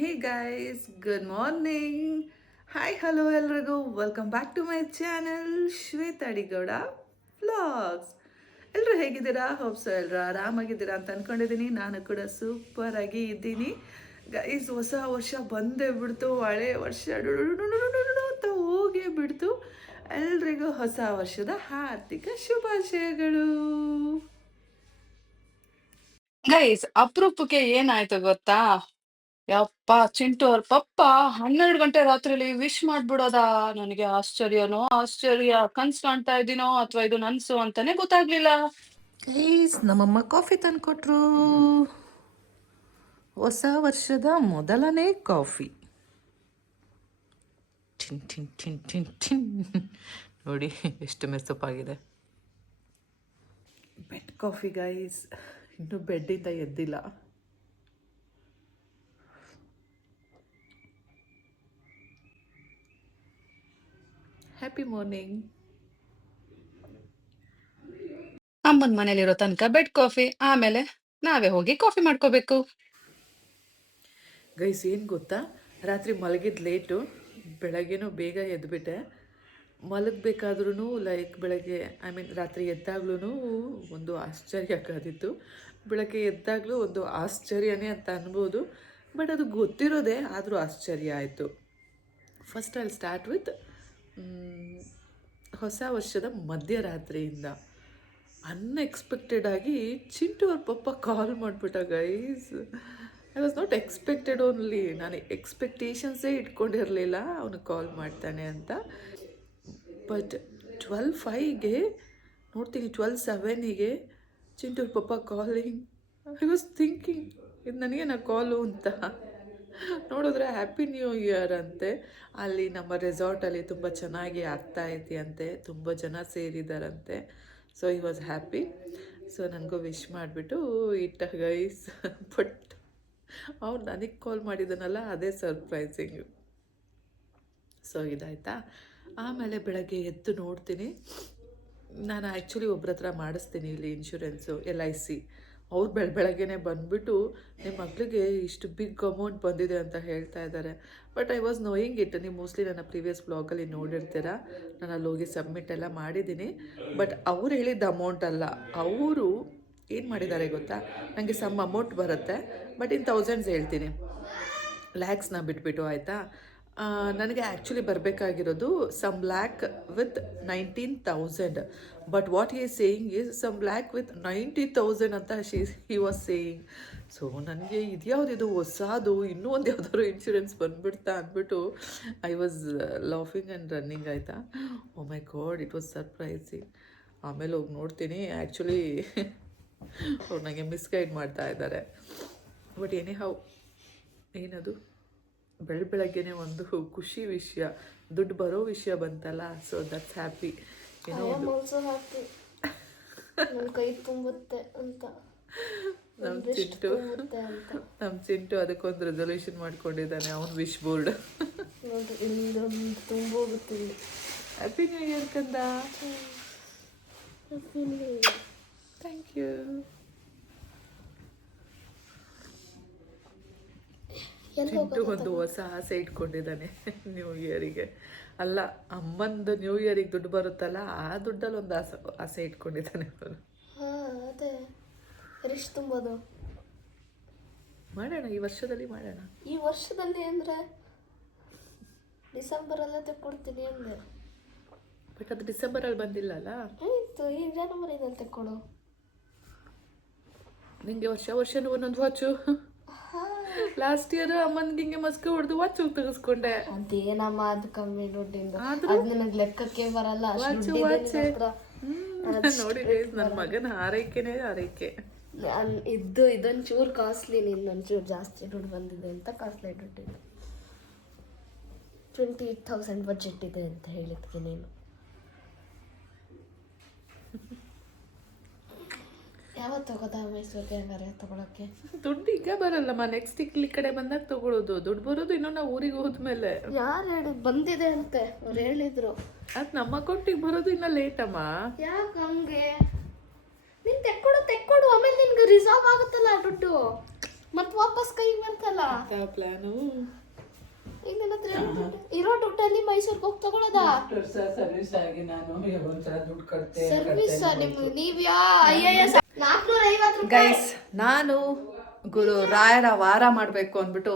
Hey guys good morning hi hello ಎಲ್ರಿಗೂ. Welcome back to my channel Shweta Adigowda vlogs ಎಲ್ಲರೂ ಹೇಗಿದ್ದೀರಾ? Hopes ಎಲ್ಲರೂ ಆರಾಮಾಗಿದ್ದೀರಾ ಅಂತ ಅಂದ್ಕೊಂಡಿದ್ದೀನಿ ನಾನು ಕೂಡ ಸೂಪರ್ ಆಗಿ ಇದ್ದೀನಿ. ಗೈಸ್ ಹೊಸ ವರ್ಷ ಬಂದೇ ಬಿಡ್ತು. ಹಳೆ ವರ್ಷ ಅಂತ ಹೋಗೇ ಬಿಡ್ತು. ಎಲ್ರಿಗೂ ಹೊಸ ವರ್ಷದ ಹಾರ್ದಿಕ ಶುಭಾಶಯಗಳು. ಗೈಸ್ ಅಪರೂಪಕ್ಕೆ ಏನಾಯ್ತು ಗೊತ್ತಾ? ಯಪ್ಪ ಚಿಂಟು ಅವ್ರ ಪಪ್ಪ ಹನ್ನೆರಡು ಗಂಟೆ ರಾತ್ರಿಲಿ ವಿಶ್ ಮಾಡ್ಬಿಡೋದಾ? ನನಗೆ ಆಶ್ಚರ್ಯನೋ ಆಶ್ಚರ್ಯ. ಕನ್ಸ್ ಕಾಣ್ತಾ ಇದ್ದೀನೋ ಅಥವಾ ಇದು ನನ್ಸು ಅಂತಾನೆ ಗೊತ್ತಾಗ್ಲಿಲ್ಲ. ಪ್ಲೀಸ್ ನಮ್ಮಮ್ಮ ಕಾಫಿ ತಂದ್ಕೊಟ್ರು. ಹೊಸ ವರ್ಷದ ಮೊದಲನೇ ಕಾಫಿ. ಟಿನ್ ಟಿನ್ ಟಿನ್ ಟಿನ್ ಟಿನ್. ನೋಡಿ ಎಷ್ಟು ಮೆಸಪ್ಪಾಗಿದೆ ಬೆಡ್ ಕಾಫಿ ಗೈಸ್ ಇನ್ನೂ ಬೆಡ್ಡಿಂದ ಎದ್ದಿಲ್ಲ. ಹ್ಯಾಪಿ ಮಾರ್ನಿಂಗ್ ಅಮ್ಮನ ಮನೇಲಿರೋ ತನಕ ಬೆಡ್ ಕಾಫಿ ಆಮೇಲೆ ನಾವೇ ಹೋಗಿ ಕಾಫಿ ಮಾಡ್ಕೋಬೇಕು. ಗೈಸ್ ಏನು ಗೊತ್ತಾ? ರಾತ್ರಿ ಮಲಗಿದ ಲೇಟು ಬೆಳಗ್ಗೆನೂ ಬೇಗ ಎದ್ಬಿಟ್ಟೆ. ಮಲಗಬೇಕಾದ್ರೂ ಲೈಕ್ ಬೆಳಗ್ಗೆ ಐ ಮೀನ್ ರಾತ್ರಿ ಎದ್ದಾಗ್ಲೂ ಒಂದು ಆಶ್ಚರ್ಯ ಕಾದಿತ್ತು. ಬೆಳಗ್ಗೆ ಎದ್ದಾಗಲೂ ಒಂದು ಆಶ್ಚರ್ಯನೇ ಅಂತ ಅನ್ಬೋದು. ಬಟ್ ಅದು ಗೊತ್ತಿರೋದೇ ಆದರೂ ಆಶ್ಚರ್ಯ ಆಯಿತು. ಫಸ್ಟ್ ಐ ಸ್ಟಾರ್ಟ್ ವಿತ್ ಹೊಸ ವರ್ಷದ ಮಧ್ಯರಾತ್ರಿಯಿಂದ ಅನ್ಎಕ್ಸ್ಪೆಕ್ಟೆಡಾಗಿ ಚಿಂಟು ಅವ್ರ ಪಪ್ಪ ಕಾಲ್ ಮಾಡಿಬಿಟ್ಟ guys I was not expected only ನಾನು ಎಕ್ಸ್ಪೆಕ್ಟೇಷನ್ಸೇ ಇಟ್ಕೊಂಡಿರಲಿಲ್ಲ, ಅವನು ಕಾಲ್ ಮಾಡ್ತಾನೆ ಅಂತ. ಬಟ್ ಟ್ವೆಲ್ ಫೈವ್ಗೆ ನೋಡ್ತೀನಿ ಟ್ವೆಲ್ ಸೆವೆನಿಗೆ ಚಿಂಟು ಅವ್ರ ಪಪ್ಪ ಕಾಲಿಂಗ್ ಐ ವಾಸ್ ಥಿಂಕಿಂಗ್ ಇದು ನನಗೆ ನಾ ಕಾಲು ಅಂತ ನೋಡಿದ್ರೆ ಹ್ಯಾಪಿ ನ್ಯೂ ಇಯರ್ ಅಂತೆ. ಅಲ್ಲಿ ನಮ್ಮ ರೆಸಾರ್ಟಲ್ಲಿ ತುಂಬ ಚೆನ್ನಾಗಿ ಆಗ್ತಾ ಐತಿ ಅಂತೆ ತುಂಬ ಜನ ಸೇರಿದಾರಂತೆ. So he was happy so ನನಗೂ ವಿಶ್ ಮಾಡಿಬಿಟ್ಟು, ಇಟ್ಟ ಗೈಸ್ ಬಟ್ ಅವ್ನು ನನಗೆ ಕಾಲ್ ಮಾಡಿದ್ದಾನಲ್ಲ ಅದೇ ಸರ್ಪ್ರೈಸಿಂಗು ಸೊ ಇದಾಯ್ತಾ? ಆಮೇಲೆ ಬೆಳಗ್ಗೆ ಎದ್ದು ನೋಡ್ತೀನಿ. ನಾನು ಆ್ಯಕ್ಚುಲಿ ಒಬ್ಬರ ಹತ್ರ ಮಾಡಿಸ್ತೀನಿ ಇಲ್ಲಿ ಇನ್ಶೂರೆನ್ಸು ಎಲ್ ಐ ಸಿ ಅವ್ರು ಬೆಳ, ಬೆಳಗ್ಗೆನೆ ಬಂದುಬಿಟ್ಟು ನಿಮ್ಮ ಮಗಳಿಗೆ ಇಷ್ಟು ಬಿಗ್ ಅಮೌಂಟ್ ಬಂದಿದೆ ಅಂತ ಹೇಳ್ತಾ ಇದ್ದಾರೆ but I was knowing it ನೀವು ಮೋಸ್ಟ್ಲಿ ನನ್ನ ಪ್ರೀವಿಯಸ್ ಬ್ಲಾಗಲ್ಲಿ ನೋಡಿರ್ತೀರ. ನಾನು ಅಲ್ಲಿ ಹೋಗಿ ಸಬ್ಮಿಟ್ ಎಲ್ಲ ಮಾಡಿದ್ದೀನಿ. ಬಟ್ ಅವ್ರು ಹೇಳಿದ್ದ ಅಮೌಂಟ್ ಅಲ್ಲ. ಅವರು ಏನು ಮಾಡಿದ್ದಾರೆ ಗೊತ್ತಾ? ನನಗೆ ಸಮ್ ಅಮೌಂಟ್ ಬರುತ್ತೆ. ಬಟ್ ಇನ್ ತೌಸಂಡ್ಸ್ ಹೇಳ್ತೀನಿ. ಲ್ಯಾಕ್ಸ್ನ ಬಿಟ್ಬಿಟ್ಟು, ಆಯಿತಾ? ನನಗೆ actually ಬರಬೇಕಾಗಿರೋದು some lakh with nineteen thousand but what he saying is some lakh with ninety thousand ಅಂತ she he was saying so ನನಗೆ ಇದ್ಯಾವುದಿದು ಹೊಸದು, ಇನ್ನೂ ಒಂದು ಯಾವ್ದಾದ್ರು ಇನ್ಶೂರೆನ್ಸ್ ಬಂದುಬಿಡ್ತಾ ಅಂದ್ಬಿಟ್ಟು I was laughing and running ಆಯಿತಾ. ಓ my god it was surprising ಆಮೇಲೆ ಹೋಗಿ ನೋಡ್ತೀನಿ. ಆ್ಯಕ್ಚುಲಿ ಅವ್ರು ನನಗೆ ಮಿಸ್ಗೈಡ್ ಮಾಡ್ತಾ ಇದ್ದಾರೆ. ಬಟ್ ಎನಿ ಹೌ ಏನದು? ಬೆಳ ಬೆಳಗ್ಗೆನೆ ಒಂದು ಖುಷಿ ವಿಷಯ ದುಡ್ಡು ಬರೋ ವಿಷಯ ಬಂತಲ್ಲ ಸೊ ದಟ್ಸ್ ಹ್ಯಾಪಿ ಕೈ ತುಂಬುತ್ತೆ ಅಂತ. ನಮ್ಮ ಚಿಂಟು. ನಮ್ಮ ಚಿಂಟು ಅದಕ್ಕೊಂದು ರೆಸೊಲ್ಯೂಷನ್ ಮಾಡ್ಕೊಂಡಿದ್ದಾನೆ ಅವ್ನು ವಿಶ್ ಬೋರ್ಡ್ ತುಂಬೋಗುತ್ತೆ ಹ್ಯಾಪಿ ನ್ಯೂ ಇಯರ್ ಕಂದ. ಥ್ಯಾಂಕ್ ಯು ಎಲ್ಲಿ ಚಿಂಟು ಒಂದು ಹೊಸ ಆಸೆ ಇಟ್ಕೊಂಡಿದ್ದಾನೆ ನ್ಯೂ ಇಯರಿಗೆ ಅಲ್ಲ ಅಮ್ಮಂದು ನ್ಯೂ ಇಯರಿಗೆ ದುಡ್ಡು ಬರುತ್ತಲ್ಲ ಆ ದುಡ್ಡಲ್ಲಿ ಒಂದು ಆಸೆ ಆಸೆ ಇಟ್ಕೊಂಡಿದ್ದಾನೆ ಅವನು. ಅದೇ. ರಿಶ್ ತುಂಬೋದು. ಮಾಡೋಣ ಈ ವರ್ಷದಲ್ಲಿ ಮಾಡೋಣ. ಈ ವರ್ಷದಲ್ಲಿ ಅಂದ್ರೆ ಡಿಸೆಂಬರಲ್ಲೇ ತೆಕ್ಕೊಡ್ತೀನಿ ಅಂದೆ. ಬಟ್ ಅದು ಡಿಸೆಂಬರಲ್ಲಿ ಬಂದಿಲ್ಲಲ್ಲ ಆಯ್ತು ಈ ಜನವರಿದಲ್ಲಿ ತೆಕ್ಕೊಡು ನಿಂಗೆ ವರ್ಷ ವರ್ಷನೂ ಒಂದೊಂದು ವಾಚು ಲಾಸ್ಟ್ ಇಯರ್ ಅಮ್ಮನ್ಗೆ ಹಿಂಗೆ ಮಸ್ಕ ಹೊಡೆದು ವಾಚ್ ತೆಗೆಸ್ಕೊಂಡೆ. ಅದೇನಮ್ಮ ಅದು ಕಮ್ಮಿ ದುಡ್ಡಿಂದ. ಅದು ನನಗೆ ಲೆಕ್ಕಕ್ಕೆ ಬರಲ್ಲ ವಾಚ್ ವಾಚ್. ನೋಡಿ ನನ್ನ ಮಗನ ಆರೈಕೆನೇ ಆರೈಕೆ ಇದ್ದು ಇದೊಂದು ಚೂರು ಕಾಸ್ಟ್ಲಿ ನೀನು ಒಂಚೂರು ಜಾಸ್ತಿ ದುಡ್ಡು ಬಂದಿದೆ ಅಂತ ಕಾಸ್ಟ್ಲಿ ದುಡ್ಡಿದೆ ಟ್ವೆಂಟಿ ಏಟ್ ತೌಸಂಡ್ ಬಜೆಟ್ ಇದೆ ಅಂತ ಹೇಳಿದ್ಕೆ ನೀನು. ಯಾವತ್ತು ತಗೋದ ಮೈಸೂರಿಗೆ ಹಂಗಾರೆ ತಗೊಳಕ್ಕೆ? ದುಡ್ಡು ಈಗ ಬರಲ್ಲಮ್ಮ. ನೆಕ್ಸ್ಟ್ ಈ ಕಡೆ ಬಂದಾಗ ತಗೊಳ್ಳೋದು ದುಡ್ಡು ಬರೋದು ಇನ್ನೂ ನಾವು ಊರಿಗೆ ಹೋದ್ಮೇಲೆ. ಯಾರು ಹೇಳಿದ್ ಬಂದಿದೆ ಅಂತೆ. ಅವ್ರು ಹೇಳಿದ್ರು. ಅದು ನಮ್ಮ ಅಕೌಂಟಿಗೆ ಬರೋದು ಇನ್ನೂ ಲೇಟ್ ಅಮ್ಮ. ಯಾಕೆ ಹಂಗೆ? ನೀನು ತೆಕ್ಕೊಡು ತೆಕ್ಕೊಡು. ಆಮೇಲೆ ನಿನ್ಗೆ ರಿಸರ್ವ್ ಆಗುತ್ತಲ್ಲ ದುಡ್ಡು. ಮತ್ತೆ ವಾಪಸ್ ಕೈಗೆ ಬಂತಲ್ಲ ಪ್ಲಾನು ಈಗ ನನ್ನ ಹತ್ರ ಇರೋ ದುಡ್ಡಲ್ಲಿ ಮೈಸೂರಿಗೆ ಹೋಗಿ ತಗೊಳ್ಳೋದಾ ಸರ್ವಿಸ್ ಆಗಿ ನಾನು ಒಂದ್ಸಲ ದುಡ್ಡು ಕಟ್ತೆ ಸರ್ವಿಸ್ ನಿಮ್ಗೆ ನೀವ್ಯಾ ಐಎಎಸ್ ನಾಲ್ಕುನೂರ ಐವತ್ತು ರೂಪಾಯಿ? ಗೈಸ್ ನಾನು ಗುರು ರಾಯರ ವಾರ ಮಾಡಬೇಕು ಅಂದ್ಬಿಟ್ಟು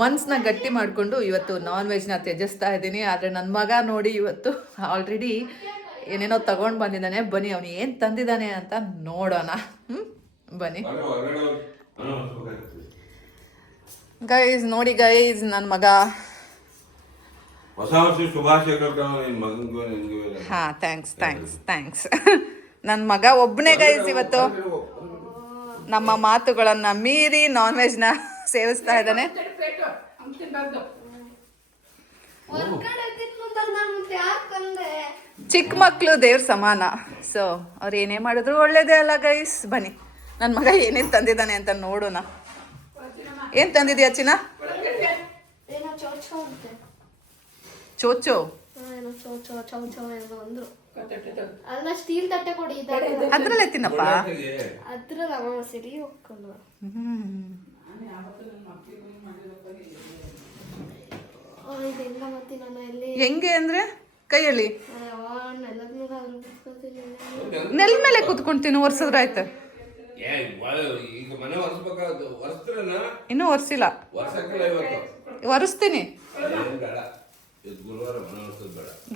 ಮನ್ಸನ್ನ ಗಟ್ಟಿ ಮಾಡಿಕೊಂಡು ಇವತ್ತು ನಾನ್ ವೆಜ್ನ ತ್ಯಜಿಸ್ತಾ ಇದ್ದೀನಿ. ಆದರೆ ನನ್ನ ಮಗ ನೋಡಿ ಇವತ್ತು ಆಲ್ರೆಡಿ ಏನೇನೋ ತಗೊಂಡು ಬಂದಿದ್ದಾನೆ. ಬನ್ನಿ ಅವನು ಏನು ತಂದಿದ್ದಾನೆ ಅಂತ ನೋಡೋಣ. ಹ್ಞೂ ಬನ್ನಿ. ಗೈಸ್ ನೋಡಿ ಗೈಸ್ ನನ್ನ ಮಗ. ಹೊಸ ವರ್ಷ ಶುಭಾಶಯಗಳು ಹಾ ಥ್ಯಾಂಕ್ಸ್ ಥ್ಯಾಂಕ್ಸ್ ಥ್ಯಾಂಕ್ಸ್ ನನ್ನ ಮಗ ಒಬ್ಬನೇ ಗೈಸ್ ಇವತ್ತು. ನಮ್ಮ ಮಾತುಗಳನ್ನು ಮೀರಿ ನಾನ್ ವೆಜ್ನ ಸೇವಿಸ್ತಾ ಇದ್ದಾನೆ. ಚಿಕ್ಕ ಮಕ್ಕಳು ದೇವ್ರ ಸಮಾನ. ಸೊ ಅವ್ರು ಏನೇ ಮಾಡಿದ್ರು ಒಳ್ಳೇದೇ ಅಲ್ಲ ಗೈಸ್ ಬನ್ನಿ. ನನ್ನ ಮಗ ಏನೇನು ತಂದಿದ್ದಾನೆ ಅಂತ ನೋಡೋಣ. ಏನು ತಂದಿದ್ಯಾ ಚಿನ್ನ? ಚೋಚೋ ಅಲ್ಲ ಸ್ಟೀಲ್ ತಟ್ಟೆ ಕೊಡಿ ಅದ್ರಲ್ಲೇ ತಿನ್ನಪ್ಪ? ಅದ್ರಲ್ಲ ಸರಿ ಹೆಂಗ ಅಂದ್ರೆ? ಕೈಯಲ್ಲಿ? ನೆಲ್ ನೆಲದ ಮೇಲೆ ಕುತ್ಕೊಂತೀನಿ ಒಳ- ಇನ್ನೂ ಒರೆಸಿಲ್ಲ. ಒರೆಸ್ತೀನಿ.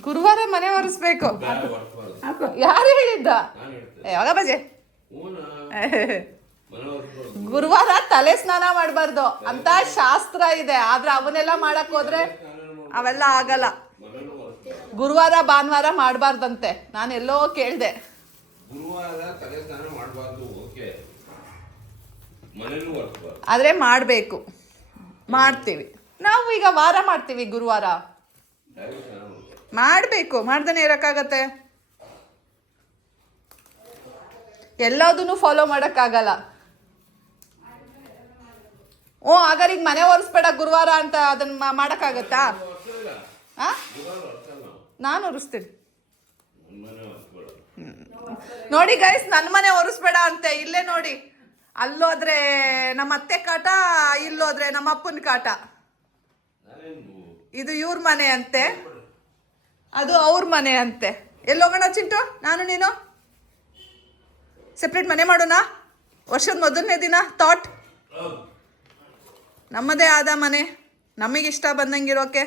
ಗುರುವಾರ ಮನೆ ಒರೆಸ್ಬೇಕು. ಯಾರು ಹೇಳಿದ್ದ? ಯಾವಾಗ ಬಜೆ. ಗುರುವಾರ ತಲೆ ಸ್ನಾನ ಮಾಡಬಾರ್ದು. ಅಂತ ಶಾಸ್ತ್ರ ಇದೆ. ಆದ್ರೆ ಅವನ್ನೆಲ್ಲ ಮಾಡಕ್ ಹೋದ್ರೆ ಅವೆಲ್ಲ ಆಗಲ್ಲ. ಗುರುವಾರ ಭಾನುವಾರ ಮಾಡಬಾರ್ದಂತೆ. ನಾನು ಎಲ್ಲೋ ಕೇಳಿದೆ. ಗುರುವಾರ ತಲೆ ಸ್ನಾನ ಮಾಡಬಾರ್ದು. ಆದ್ರೆ ಮಾಡಬೇಕು. ಮಾಡ್ತೀವಿ. ನಾವು ಈಗ ವಾರ ಮಾಡ್ತೀವಿ ಗುರುವಾರ. ಮಾಡಬೇಕು. ಮಾಡ್ದೇನೆ ಇರೋಕ್ಕಾಗತ್ತೆ. ಎಲ್ಲದನ್ನು ಫಾಲೋ ಮಾಡೋಕ್ಕಾಗಲ್ಲ. ಓ ಹಾಗಾದ್ರೆ ಈಗ ಮನೆ ಒರೆಸ್ಬೇಡ ಗುರುವಾರ ಅಂತ ಅದನ್ನ ಮಾಡೋಕ್ಕಾಗತ್ತಾ? ಹಾಂ ನಾನು ಒರೆಸ್ತೀನಿ. ನೋಡಿ ಗೈಸ್ ನನ್ನ ಮನೆ ಒರೆಸ್ಬೇಡ ಅಂತೆ. ಇಲ್ಲೇ ನೋಡಿ. ಅಲ್ಲೋದ್ರೆ ನಮ್ಮ ಅತ್ತೆ ಕಾಟ, ಇಲ್ಲೋದ್ರೆ ನಮ್ಮ ಅಪ್ಪನ ಕಾಟ. ಇದು ಇವ್ರ ಮನೆ ಅಂತೆ. ಅದು ಅವ್ರ ಮನೆ ಅಂತೆ. ಎಲ್ಲೋಗೋಣ ಚಿಂಟು? ನಾನು, ನೀನು? ಸೆಪ್ರೇಟ್ ಮನೆ ಮಾಡೋಣ? ವರ್ಷದ ಮೊದಲನೇ ದಿನ ಥಾಟ್ ನಮ್ಮದೇ ಆದ ಮನೆ. ನಮಗಿಷ್ಟ ಬಂದಂಗಿರೋಕೆ.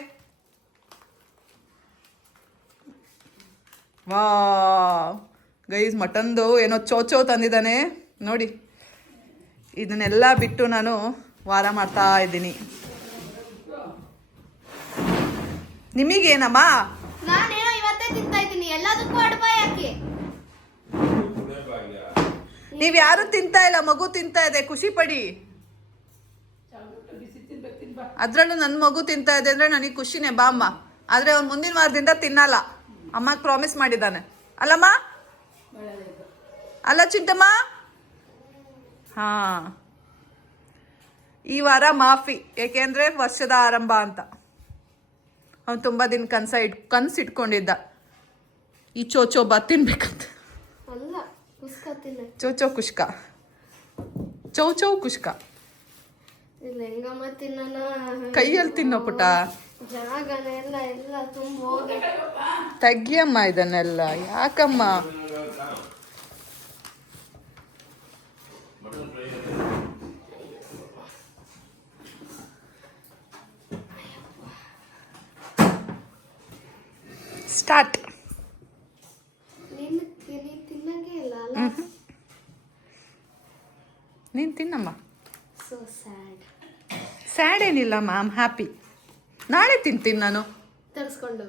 ವಾ ಗೈಸ್ ಮಟನ್ದು ಏನೋ ಚೋಚೋ ತಂದಿದ್ದಾನೆ. ನೋಡಿ ಇದನ್ನೆಲ್ಲ ಬಿಟ್ಟು ನಾನು ವಾರ ಮಾಡ್ತಾ ಇದ್ದೀನಿ. ನಿಮಗೇನಮ್ಮ? ನಾನೇನೋ ಇವತ್ತೇ ತಿಂತಾ ಇದ್ದೀನಿ. ಎಲ್ಲದಕ್ಕೂ ಅಡ್ಬಾಯ್ ಹಾಕಿ ನೀವು ಯಾರು ತಿಂತಾ ಇಲ್ಲ ಮಗು ತಿಂತಾ ಇದೆ ಖುಷಿ ಪಡಿ. ಅದ್ರಲ್ಲೂ ನನ್ನ ಮಗು ತಿಂತಾ ಇದೆ ಅಂದ್ರೆ ನನಗೆ ಖುಷಿನೇ ಬಾ ಅಮ್ಮ ಆದ್ರೆ ಅವ್ನು ಮುಂದಿನ ವಾರದಿಂದ ತಿನ್ನಲ್ಲ. ಅಮ್ಮ ಪ್ರಾಮಿಸ್ ಮಾಡಿದ್ದಾನೆ. ಅಲ್ಲಮ್ಮ? ಅಲ್ಲ ಚಿಂಟಮ್ಮ ಹಾ. ಈ ವಾರ ಮಾಫಿ ಏಕೆಂದ್ರೆ ವರ್ಷದ ಆರಂಭ ಅಂತ. ಅವನು ತುಂಬ ದಿನ ಕನಸ ಇಟ್ ಕನಸು ಇಟ್ಕೊಂಡಿದ್ದ. ಈ ಚೋಚೋ ಬಾ ತಿನ್ಬೇಕಂತ. ಚೌಚೌ ಕುಷ್ಕ. ಚೌಚೌ ಕುಷ್ಕ. ಕೈಯಲ್ಲಿ ತಿನ್ನೋ ಪುಟ. ಜಾಗನೇ ಎಲ್ಲ ಎಲ್ಲ ತುಂಬ. ಹೋಗಿ ತೆಗಿಯಮ್ಮ ಇದನ್ನೆಲ್ಲ ಯಾಕಮ್ಮ? ಸ್ಟಾರ್ಟ್ ನೀನು ತಿನ್ನಮ್ಮ. ಸೊ ಸ್ಯಾಡ್ ಸ್ಯಾಡ್ ಏನಿಲ್ಲ ಮ್ಯಾಮ್ ಹ್ಯಾಪಿ ನಾಳೆ ತಿಂತೀನಿ ನಾನು. ತರಿಸ್ಕೊಂಡು.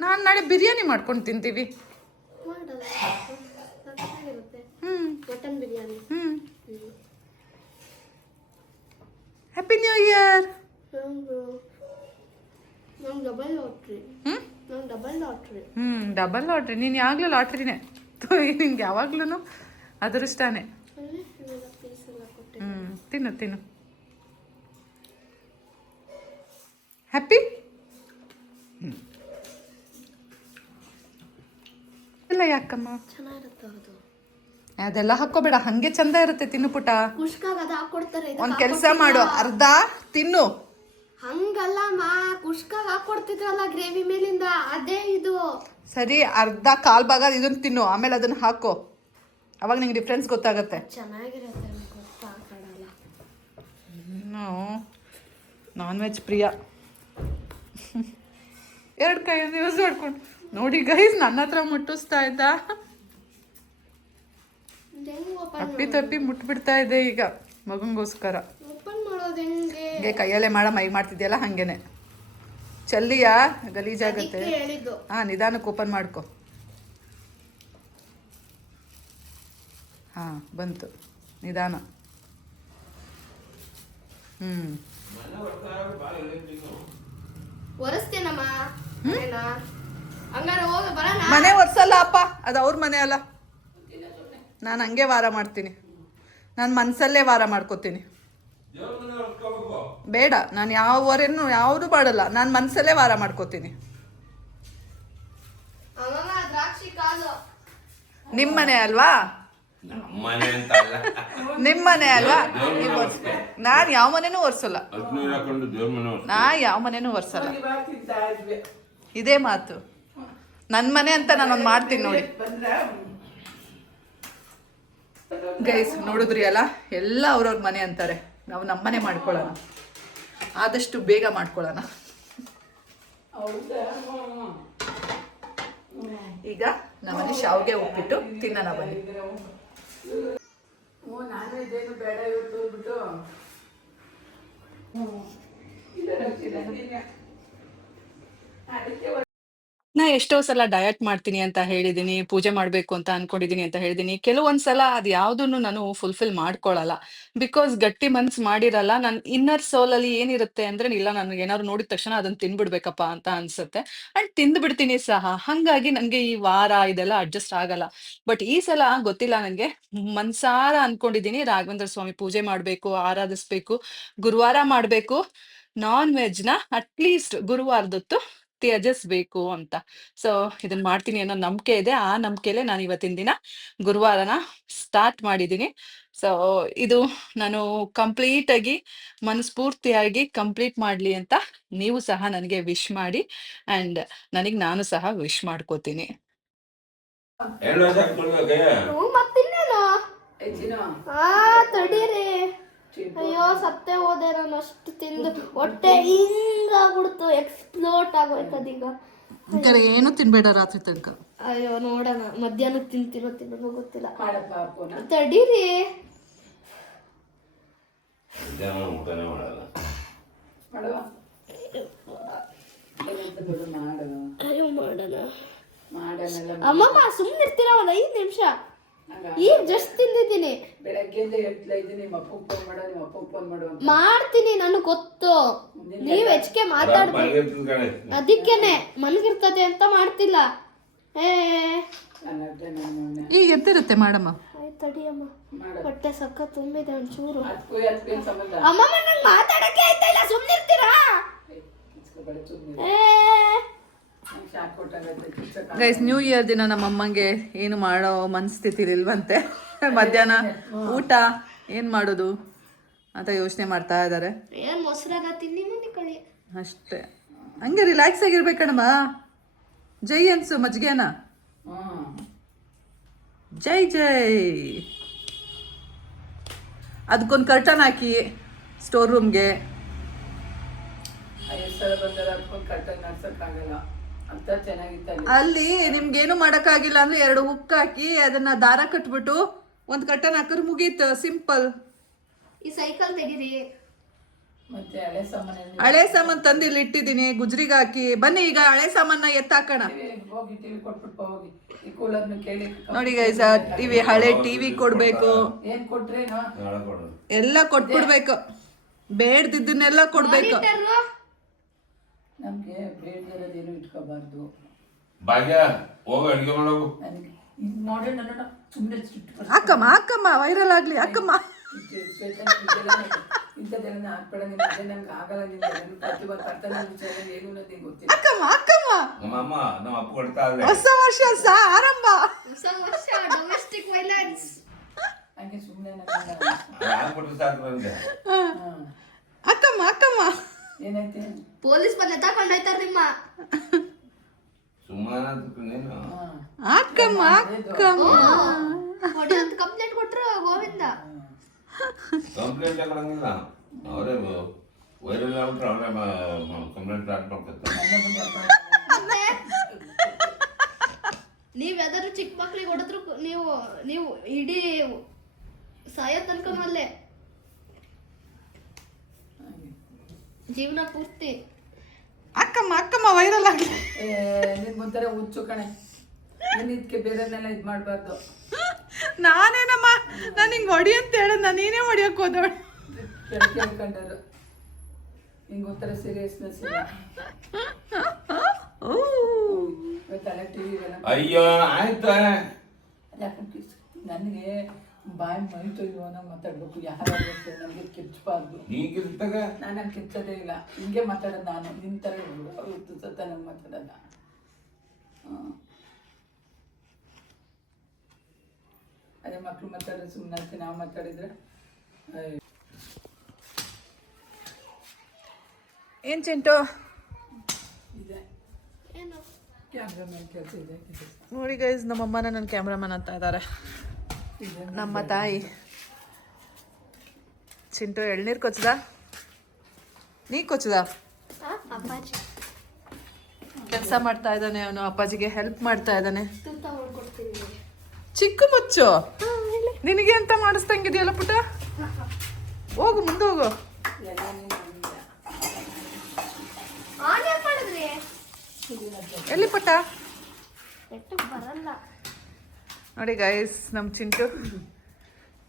ನಾನು ನಾಳೆ ಬಿರಿಯಾನಿ ಮಾಡ್ಕೊಂಡು ತಿಂತೀವಿ. ಮಾಡಲ್ಲ. ಚೆನ್ನಾಗಿರುತ್ತೆ ಹ್ಞೂ ಮಟನ್ ಬಿರಿಯಾನಿ. ಹ್ಞೂ happy new year double lottery ಹ್ಞೂ ಡಬಲ್ ಲಾಟ್ರಿ ಹ್ಞೂ ಡಬಲ್ ಲಾಟ್ರಿ ನೀನು ಯಾವಾಗಲೂ ಲಾಟ್ರಿನೇ ನಿನ್ಗೆ ಯಾವಾಗ್ಲೂ ಅದೃಷ್ಟನೇ. ಹ್ಞೂ ತಿನ್ನು ತಿನ್ನು. ಹ್ಯಾಪಿ ಇಲ್ಲ ಯಾಕಮ್ಮ? ಅದೆಲ್ಲ ಹಾಕೋಬೇಡ ಹಂಗೆ ಚಂದ ಇರುತ್ತೆ ತಿನ್ನು ಪುಟ. ಒಂದ್ ಕೆಲಸ ಮಾಡು ಅರ್ಧ ತಿನ್ನು. ಹಂಗಲ್ಲ ಮಾ ಕುಷ್ಕಾಗ ಹಾಕೊಡ್ತಿದ್ರಲ್ಲ ಗ್ರೇವಿ ಮೇಲಿಂದ ಅದೇ ಇದು. ಸರಿ ಅರ್ಧ ಕಾಲ್ ಭಾಗ ಇದನ್ನ ತಿನ್ನು ಆಮೇಲೆ ಅದನ್ನ ಹಾಕೋ. ಅವಾಗ ನಿಂಗೆ ಡಿಫ್ರೆನ್ಸ್ ಗೊತ್ತಾಗತ್ತೆ. ಚೆನ್ನಾಗಿರುತ್ತೆ ನಾನ್ ವೆಜ್ ಪ್ರಿಯ. ಎರಡು ಕೈಯಲ್ಲಿ ಯೂಸ್ ಮಾಡ್ಕೊಂಡು ನೋಡಿ ಗೈಸ್ ನನ್ನ ಹತ್ರ ಮುಟ್ಟಿಸ್ತಾ ಇದ್ದ. ಅಪ್ಪಿ ತಪ್ಪಿ ತಪ್ಪಿ ಮುಟ್ಬಿಡ್ತಾ ಇದೆ ಈಗ ಮಗುಗೋಸ್ಕರ. ಹೆಂಗೆ? ಕೈಯಲ್ಲೇ ಮಾಡ ಮೈ ಮಾಡ್ತಿದ್ಯಲ್ಲ ಹಂಗೇನೆ. ಚಲ್ಲಿಯಾ? ಗಲೀಜಾಗತ್ತೆ ಹಾಂ ನಿಧಾನಕ್ಕೆ ಓಪನ್ ಮಾಡ್ಕೊ. ಹಾ ಬಂತು. ನಿಧಾನ. ಹ್ಮ್. ಒರೆಸ್ತೇನಮ್ಮ. ಮನೆನ ಹಂಗಾರೆ ಹೋಗ ಬರೋಣ. ಮನೆ ಒರ್ಸಲ್ಲ ಅಪ್ಪ ಅದು ಅವ್ರ ಮನೆ ಅಲ್ಲ. ನಾನು ಹಂಗೆ ವಾರ ಮಾಡ್ತೀನಿ. ನಾನು ಮನ್ಸಲ್ಲೇ ವಾರ ಮಾಡ್ಕೋತೀನಿ. ಬೇಡ ನಾನು ಯಾವ ವಾರೇನು ಯಾವುದು ಮಾಡಲ್ಲ. ನಾನು ಮನ್ಸಲ್ಲೇ ವಾರ ಮಾಡ್ಕೋತೀನಿ. ನಿಮ್ಮ ಮನೆ ಅಲ್ವಾ? ನಮ್ಮನೆ ಅಂತ ಅಲ್ಲ ನಿಮ್ಮ ಮನೆ ಅಲ್ವಾ ಒರ್ಸ್ಕೊ ನಾನು ಯಾವ ಮನೆನೂ ಒರ್ಸಲ್ಲ ಹದಿನೂರು ಹಾಕೊಂಡು ದೇವ್ರ ಮನೆ ಹೊರ್ಸ್ಕೊ. ನಾ ಯಾವ ಮನೆನೂ ಒರ್ಸಲ್ಲ ಇದೇ ಮಾತು. ನನ್ನ ಮನೆ ಅಂತ ನಾನೊಂದು ಮಾಡ್ತೀನಿ ನೋಡಿ. ಗೈಸ್ ನೋಡಿದ್ರಿ ಅಲ್ಲ? ಎಲ್ಲ ಅವ್ರವ್ರ ಮನೆ ಅಂತಾರೆ. ನಾವು ನಮ್ಮನೆ ಮಾಡ್ಕೊಳ್ಳೋಣ. ಆದಷ್ಟು ಬೇಗ ಮಾಡ್ಕೊಳ್ಳೋಣ. ಈಗ ನಮ್ಮನೆ ಶಾವಿಗೆ ಉಪ್ಪಿಟ್ಟು ತಿನ್ನೋಣ ಬನ್ನಿ. ಓ ನಾನ್ ವೆಜ್ ಏನು ಬೇಡ ಇವತ್ತು ಹೋಗ್ಬಿಟ್ಟು ಹ್ಞೂ ಅದಕ್ಕೆ ನಾ ಎಷ್ಟೋ ಸಲ ಡಯಟ್ ಮಾಡ್ತೀನಿ ಅಂತ ಹೇಳಿದೀನಿ, ಪೂಜೆ ಮಾಡ್ಬೇಕು ಅಂತ ಅನ್ಕೊಂಡಿದೀನಿ ಅಂತ ಹೇಳಿದೀನಿ. ಕೆಲವೊಂದ್ಸಲ ಅದು ಯಾವ್ದನ್ನು ನಾನು ಫುಲ್ಫಿಲ್ ಮಾಡ್ಕೊಳಲ್ಲ. ಬಿಕಾಸ್ ಗಟ್ಟಿ ಮನ್ಸ್ ಮಾಡಿರಲ್ಲ, ನನ್ ಇನ್ನರ್ ಸೋಲ್ ಅಲ್ಲಿ ಏನಿರುತ್ತೆ ಅಂದ್ರೆ, ಇಲ್ಲ, ನಾನು ಏನಾದ್ರು ನೋಡಿದ ತಕ್ಷಣ ಅದನ್ನ ತಿನ್ಬಿಡ್ಬೇಕಪ್ಪ ಅಂತ ಅನ್ಸುತ್ತೆ. ಅಂಡ್ ತಿಂದ್ಬಿಡ್ತೀನಿ ಸಹ. ಹಂಗಾಗಿ ನನ್ಗೆ ಈ ವಾರ ಇದೆಲ್ಲ ಅಡ್ಜಸ್ಟ್ ಆಗಲ್ಲ. ಬಟ್ ಈ ಸಲ ಗೊತ್ತಿಲ್ಲ ನಂಗೆ. ಮನ್ಸಾರ ಅನ್ಕೊಂಡಿದೀನಿ, ರಾಘವೇಂದ್ರ ಸ್ವಾಮಿ ಪೂಜೆ ಮಾಡ್ಬೇಕು, ಆರಾಧಿಸ್ಬೇಕು, ಗುರುವಾರ ಮಾಡ್ಬೇಕು ನಾನ್ನ ಅಟ್ಲೀಸ್ಟ್ ಗುರುವಾರದೊತ್ತು ತ್ಯಜಿಸ್ಬೇಕು ಅಂತ. ಸೊ ಇದನ್ನ ಮಾಡ್ತೀನಿ ಅನ್ನೋ ನಂಬಿಕೆ ಇದೆ. ಆ ನಂಬಿಕೆಲೆ ನಾನು ಇವತ್ತಿನ ದಿನ ಗುರುವಾರನ ಸ್ಟಾರ್ಟ್ ಮಾಡಿದ್ದೀನಿ ಸೊ ಇದು ನಾನು ಕಂಪ್ಲೀಟ್ ಆಗಿ ಮನಸ್ಫೂರ್ತಿಯಾಗಿ ಕಂಪ್ಲೀಟ್ ಮಾಡ್ಲಿ ಅಂತ ನೀವು ಸಹ ನನಗೆ ವಿಶ್ ಮಾಡಿ ಅಂಡ್ ನನಗೆ ನಾನು ಸಹ ವಿಶ್ ಮಾಡ್ಕೋತೀನಿ. ತಡೀರಿ. ಅಯ್ಯೋ ಸತ್ತೇ ಹೋದೆ ನಾನು ಅಷ್ಟು ತಿಂದು. ಹೊಟ್ಟೆ ಹಿಂಗಾಗ್ಬಿಡ್ತು ಎಕ್ಸ್ಪ್ಲೋಟ್ ಆಗೋಯ್ತದೀಗ ಈಗ. ಏನು ತಿನ್ಬೇಡ ರಾತ್ರಿ ತನಕ? ಅಯ್ಯೋ ನೋಡೋಣ ಮಧ್ಯಾಹ್ನ ತಿಂತಿರೋ ತಿನ್ನೋದು ಗೊತ್ತಿಲ್ಲ. ತಡೀರಿ ಮಧ್ಯಾಹ್ನ ಊಟನೇ ಮಾಡಲ್ಲ. ಅಯ್ಯೋ ಮಾಡೋಣ. ಅಮ್ಮಮ್ಮ ಸುಮ್ಮನೆ ಇರ್ತೀರಾ ಒಂದು ಐದು ನಿಮಿಷ. ಈಗ ಜಸ್ಟ್ ತಿಂದಿದ್ದೀನಿ. ಬೆಳಗ್ಗೆಯಿಂದ ಹೇಳ್ತಾ ಇದ್ದೀನಿ ನಿಮ್ಮ ಅಪ್ಪಗೆ ಫೋನ್ ಮಾಡು ನಿಮ್ಮ ಅಪ್ಪಗೆ ಫೋನ್ ಮಾಡು ಅಂತ. ಮಾಡ್ತೀನಿ ನನಗೆ ಗೊತ್ತು. ನೀವು ಹೆಚ್ಚಿಗೆ ಕಣೆ. ಅದಕ್ಕೇನೆ ಮನಗಿರ್ತದೆ ಅಂತ ಮಾಡ್ತಿಲ್ಲ. ಏ. ನಾನು ಈಗ ಎತ್ತಿರುತ್ತೆ ಮಾಡಮ್ಮ? ಆಯ್ತ್ ತಡಿಯಮ್ಮ ಹೊಟ್ಟೆ ಸಕ್ಕ ತುಂಬಿದೆ ಒಂಚೂರು. ಅದಕ್ಕೂ ಅದಕ್ಕೂ ಏನ್ ಸಂಬಂಧ? ಅಮ್ಮಮ್ಮ ನಂಗೆ ಮಾತಾಡಕ್ಕೆ ಆಯ್ತಾ ಇಲ್ಲ? ಸುಮ್ಮನಿರ್ತೀರಾ ಇಸ್ಕೊಬೇಡ ಸುಮ್ಮನೆ ಏ ಗೈಸ್ ನ್ಯೂ ಇಯರ್ ದಿನ ನಮ್ಮ ಅಮ್ಮಂಗೆ ಏನು ಮಾಡೋ ಮನಸ್ಥಿತಿ ಇಲ್ವಂತೆ ಮಧ್ಯಾಹ್ನ ಊಟ ಏನು ಮಾಡೋದು ಅಂತ ಯೋಚನೆ ಮಾಡ್ತಾ ಇದ್ದಾರೆ. ಅಷ್ಟೇ. ಹಂಗೆ ರಿಲ್ಯಾಕ್ಸ್ ಆಗಿರ್ಬೇಕಣಮ್ಮ ಜೈ ಅನ್ಸು ಮಜ್ಗೆನ. ಜೈ ಜೈ. ಅದಕ್ಕೊಂದು ಕರ್ಟನ್ ಹಾಕಿ ಸ್ಟೋರ್ ರೂಮ್ಗೆ ಕರ್ಟನ್ ಸಲ ಅಲ್ಲಿ? ನಿಮ್ಗೇನು ಮಾಡೋಕ್ಕಾಗಿಲ್ಲ ಅಂದ್ರೆ ಎರಡು ಹುಕ್ ಹಾಕಿ ಅದನ್ನ ದಾರ ಕಟ್ಬಿಟ್ಟು ಒಂದ್ ಕಟ್ಟನ್ ಹಾಕಿದ್ರೆ ಮುಗೀತು ಸಿಂಪಲ್. ಈ ಸೈಕಲ್ ತೆಗಿರಿ. ಮತ್ತೆ ಹಳೆ ಸಾಮಾನ್ ಹಳೆ ಸಾಮಾನು ತಂದು ಇಲ್ಲಿ ಇಟ್ಟಿದ್ದೀನಿ ಗುಜ್ರಿಗೆ ಹಾಕಿ. ಬನ್ನಿ ಈಗ ಹಳೆ ಸಾಮಾನ ಎತ್ತಾಕೋಣ ಹೋಗಿ ಟಿವಿ ಕೊಟ್ಬಿಟ್ಟು ಬಾ ಹೋಗಿ. ಈ ಕೂಲರ್ನ ಕೇಳಿ. ನೋಡಿ ಗೈಸ್ ಟಿವಿ ಹಳೆ ಟಿವಿ ಕೊಡ್ಬೇಕು. ಎಲ್ಲ ಕೊಟ್ಬಿಡ್ಬೇಕು. ಬೇಡ್ದಿದ್ದನ್ನೆಲ್ಲ ಕೊಡ್ಬೇಕು. ಬೇಡದಿರೋದೇನು ಇಟ್ಕೋಬಾರ್ದು. ಭಾಗ್ಯ ಹೋಗೋ ಅಡ್ಗೆ ಮಾಡೋಗು. ನನಗೆ ಇದು ನೋಡಿ ನನ್ನ ಸುಮ್ಮನೆ ಅಕ್ಕಮ್ಮ ಅಕ್ಕಮ್ಮ ವೈರಲ್ ಆಗಲಿ ಅಕ್ಕಮ್ಮ. ಇಂಥದ್ದೆಲ್ಲ ಹಾಕ್ಬೇಡ ನಿನ್ನ ಅದೇ ನಂಗೆ ಆಗಲ್ಲ ನಿನ್ನ ನನಗೆ ಪ್ರತಿಭಾ ಕರ್ತನ ವಿಚಾರ ಏನು ಅನ್ನೋದೇ ಗೊತ್ತಿಲ್ಲ. ಅಕ್ಕಮ್ಮ ಅಕ್ಕಮ್ಮ. ನಮ್ಮ ಅಮ್ಮ ನಮ್ಮ ಅಪ್ಪ ಕೊಡ್ತಾ ಇದ್ದೆ ಹೊಸ ವರ್ಷ ಸ ಆರಂಭ. ಹೊಸ ವರ್ಷ ಡೊಮೆಸ್ಟಿಕ್ ವೈಲೆನ್ಸ್ ಹಂಗೆ ಸುಮ್ಮನೆ ಅಕ್ಕಮ್ಮ ಅಕ್ಕಮ್ಮ. ಏನೈತೆ? ಪೊಲೀಸ್ ಬಂದ ತಕೊಂಡೋಯ್ತಾರ ನಿಮ್ಮ. ಅಕ್ಕಮ್ಮ ಅಕ್ಕಮ್ಮ. ಹೊಡೆಯೋದು ಕಂಪ್ಲೇಂಟ್ ಕೊಟ್ರು ಗೋವಿಂದ. ಕಂಪ್ಲೇಂಟ್ ಕೊಡಂಗಿಲ್ಲ ಅವರೇ ವೈರಲ್ ಆಗ್ಬಿಟ್ರೆ ಅವರೇ ಕಂಪ್ಲೇಂಟ್ ಸ್ಟಾರ್ಟ್ ಮಾಡ್ಕೊತಾರೆ. ಮತ್ತೆ ನೀವ್ ಯಾವ್ದಾದ್ರು ಚಿಕ್ಕ ಮಕ್ಳಿಗೆ ಹೊಡೆದ್ರು ನೀವು ನೀವು ಇಡೀ ಸಾಯೋ ತನಕ ಅಲ್ಲೇ ಜೀವನ ಪೂರ್ತಿ. ಅಕ್ಕಮ್ಮ ಅಕ್ಕಮ್ಮ ವೈರಲ್ ಆಗಿ. ಏ ಒಂಥರ ಹುಚ್ಚು ಕಣೆ. ನೀನ್ ಇದಕ್ಕೆ ಬೇರೆನೆಲ್ಲ ಇದು ಮಾಡಬಾರ್ದು. ನಾನೇನಮ್ಮ ನಾನು ಹಿಂಗೆ ಹೊಡಿ ಅಂತ ಹೇಳದ್ ನೀನೇ ಹೊಡಿಯಕ್ಕೆ ಹೋದವಳು. ಕೇಳ್ಕೊಂಡರು ನಿಂಗೆ ಒಂಥರ ಸೀರಿಯಸ್ನೆಸ್ ಅಯ್ಯೋ ಆಯ್ತಾ. ನನಗೆ ಬಾಯಿ ಮೈತೊಯ್ಯುವ ನಾವು ಮಾತಾಡ್ಬೇಕು. ಯಾರಾದ್ರೂ ಅಷ್ಟೇ ನನಗೆ ಕಿಚ್ಚಬಾರ್ದು. ಈಗಿರ್ತಾಗ ನಾನು ಹಂಗೆ ಇಲ್ಲ. ಹಿಂಗೆ ಮಾತಾಡೋದು ನಾನು. ನಿನ್ನ ಥರ ಸತ್ತ ನಂಗೆ ಮಾತಾಡೋಲ್ಲ ಹ್ಮ್. ಅದೇ ಮಕ್ಕಳು ಮಾತಾಡೋದು ಸುಮ್ಮನೆ ನಾವು ಮಾತಾಡಿದ್ರೆ. ಅಯ್ಯೋ. ಏನು ಚಿಂಟು? ಇದೆ. ನೋಡಿ ಗೈಸ್ ನಮ್ಮಮ್ಮನ ನನ್ನ ಕ್ಯಾಮ್ರಾಮನ್ ಅಂತ ಇದ್ದಾರೆ ಇದೆ ನಮ್ಮ ತಾಯಿ. ಚಿಂಟು ಎಳ್ನೀರು ಕೊಚ್ಚದ? ನೀ ಕೊಚ್ಚದ? ಕೆಲಸ ಮಾಡ್ತಾ ಇದ್ದಾನೆ ಅವನು ಅಪ್ಪಾಜಿಗೆ ಹೆಲ್ಪ್ ಮಾಡ್ತಾ ಇದ್ದಾನೆ. ಚಿಕ್ಕ ಮುಚ್ಚು? ನಿನಗೆ ಅಂತ ಮಾಡಿಸ್ದಂಗಿದೆಯಲ್ಲ ಪುಟ ಹೋಗು ಮುಂದೆ ಹೋಗು. ಎಲ್ಲಿ ಪುಟ್ಟ? ಬರಲ್ಲ. ನೋಡಿ ಗೈಸ್ ನಮ್ಮ ಚಿಂಟು.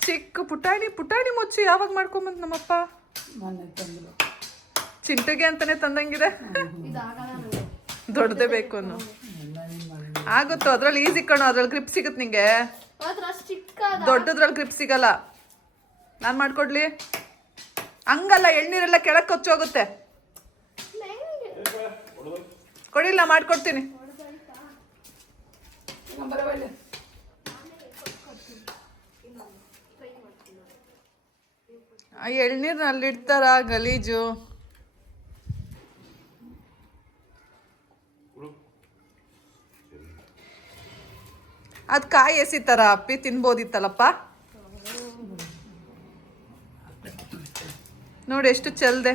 ಚಿಕ್ಕ ಪುಟಾಣಿ ಪುಟಾಣಿ ಮುಚ್ಚಿ ಯಾವಾಗ ಮಾಡ್ಕೊಂಬಂದ್ ನಮ್ಮಪ್ಪ? ಚಿಂಟುಗೆ ಅಂತಾನೆ ತಂದಂಗಿದೆ. ದೊಡ್ಡದೇ ಬೇಕು ಅನ್ನೋ. ಆಗುತ್ತೋ? ಅದ್ರಲ್ಲಿ ಈಸಿ ಕಣೋ ಅದ್ರಲ್ಲಿ ಗ್ರಿಪ್ ಸಿಗುತ್ತೆ ನಿಂಗೆ. ದೊಡ್ಡದ್ರಲ್ಲಿ ಗ್ರಿಪ್ ಸಿಗಲ್ಲ. ನಾನು ಮಾಡ್ಕೊಡ್ಲಿ. ಹಂಗಲ್ಲ ಎಳ್ನೀರೆಲ್ಲ ಕೆಳಕ್ಕೆ ಕೊಚ್ಚೋಗುತ್ತೆ ಕೊಡಿಲ್ಲ ಮಾಡ್ಕೊಡ್ತೀನಿ ತಗೊಂಬರವ್ವ ಇಲ್ಲಿ. ಆ ಎಳ್ನೀರ್ನ ಅಲ್ಲಿ ಇಡ್ತಾರ ಗಲೀಜು? ಅದ್ ಕಾಯಿ ಎಸಿತಾರ ಅಪ್ಪಿ? ತಿನ್ಬೋದಿತ್ತಲ್ಲಪ್ಪ? ನೋಡಿ ಎಷ್ಟು ಚಲ್ದೆ.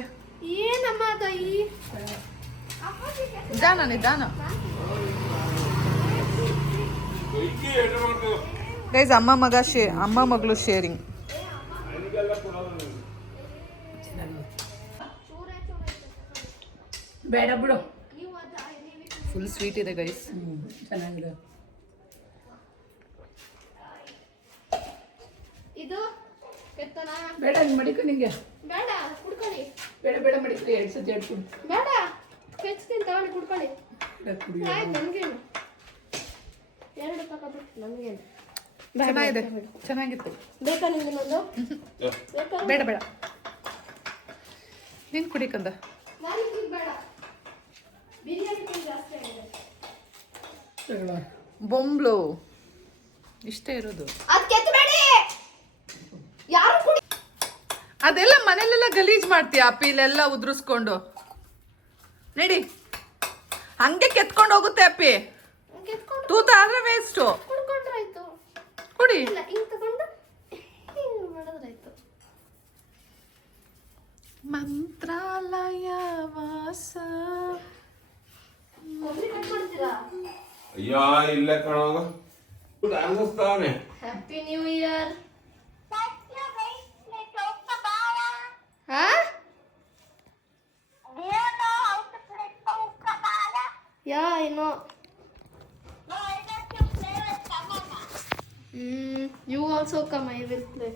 ನಿಧಾನ ನಿಧಾನ. ಗೈಸ್ ಅಮ್ಮ ಮಗ ಶೇ ಅಮ್ಮ ಮಗಳು ಶೇರಿಂಗ್ ಬೇಡ ಬಿಡು. ಫುಲ್ ಸ್ವೀಟ್ ಇದೆ ಗೈಸ್ ಚೆನ್ನಾಗಿದೆ. ಇದು ಕೆತ್ತನ? ಬೇಡ ನೀನು ಮಡಿಕೊ ನಿಂಗೆ. ಬೇಡ ಕುಡ್ಕೊಳ್ಳಿ. ಬೇಡ ಬೇಡ ಮಡಿಕೊ. ಎರಡು ಸತಿ ಎರಡು ಕುಡ್. ಬೇಡ ಕೆಚ್ತೀನಿ ತಗೊಂಡು ಕುಡ್ಕೊಳ್ಳಿ. ನನಗೇನು ಎರಡು ತಗೋಬಿಟ್ಟು ನನಗೇನು ಚೆನ್ನಾಗಿದೆ. ಚೆನ್ನಾಗಿತ್ತು. ಬೇಕಾ ನಿಮ್ಗೆ ಬೇಡ ಬೇಡ. ನೀನು ಕುಡಿಕಂದ ಬೇಡ ಬಿರಿಯಾನಿ ತಿಂದು ಜಾಸ್ತಿ ಆಗಿದೆ ಬೊಂಬ್ಲು. ಇಷ್ಟೇ ಇರೋದು. ಅದೆಲ್ಲ ಮನೇಲೆಲ್ಲ ಗಲೀಜ್ ಮಾಡ್ತೀಯ ಅಪ್ಪಿ? ಇಲ್ಲೆಲ್ಲ ಉದುರಿಸ್ಕೊಂಡು. ನಡಿ. ಹಂಗೆ ಕೆತ್ಕೊಂಡು ಹೋಗುತ್ತೆ ಅಪ್ಪಿ. ತೂತ ಆದ್ರೆ ವೇಸ್ಟು ಕುಡ್ಕೊಂಡ್ರಾಯ್ತು. ಕುಡಿ. ಇಲ್ಲ ಹಿಂಗೆ ತಗೊಂಡು ಹಿಂಗೆ ಮಾಡಿದ್ರಾಯ್ತು. ಮಂತ್ರಾಲಯ ವಾಸ. ಕೊಬ್ಬರಿ ಕಟ್ ಮಾಡ್ತೀರಾ? ಅಯ್ಯೋ ಇಲ್ಲ ಕಣೋಗ ಅನ್ನಿಸ್ತಾನೆ ಹ್ಯಾಪಿ ನ್ಯೂ ಇಯರ್ ಹಾ? ಯಾ ಏನೋ. you also come, I will play.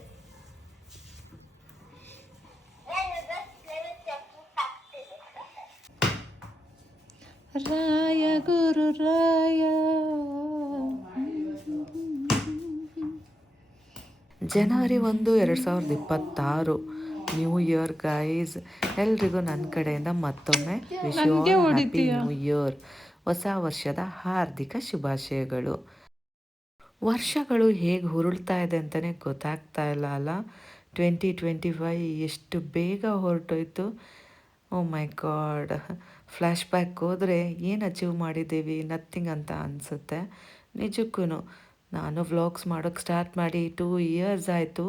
ರಾಯ ಗುರು ರಾಯ ಜನವರಿ ಒಂದು ಎರಡು ಸಾವಿರದ ಇಪ್ಪತ್ತಾರು. ನ್ಯೂ ಇಯರ್ ಗೈಸ್ ಎಲ್ರಿಗೂ ನನ್ನ ಕಡೆಯಿಂದ ಮತ್ತೊಮ್ಮೆ ಹ್ಯಾಪಿ ನ್ಯೂ ಇಯರ್ ಹೊಸ ವರ್ಷದ ಹಾರ್ದಿಕ ಶುಭಾಶಯಗಳು. ವರ್ಷಗಳು ಹೇಗೆ ಹುರುಳ್ತಾ ಇದೆ ಅಂತಲೇ ಗೊತ್ತಾಗ್ತಾ ಇಲ್ಲ ಅಲ್ಲ? ಟ್ವೆಂಟಿ ಟ್ವೆಂಟಿ ಫೈ ಎಷ್ಟು ಬೇಗ ಹೊರಟೋಯ್ತು. Oh my god flash back ಹೋದರೆ ಏನು ಅಚೀವ್ ಮಾಡಿದ್ದೀವಿ? ನಥಿಂಗ್ ಅಂತ ಅನಿಸುತ್ತೆ. ನಿಜಕ್ಕೂ ನಾನು ವ್ಲಾಗ್ಸ್ ಮಾಡೋಕ್ಕೆ ಸ್ಟಾರ್ಟ್ ಮಾಡಿ ಟೂ ಇಯರ್ಸ್ ಆಯಿತು.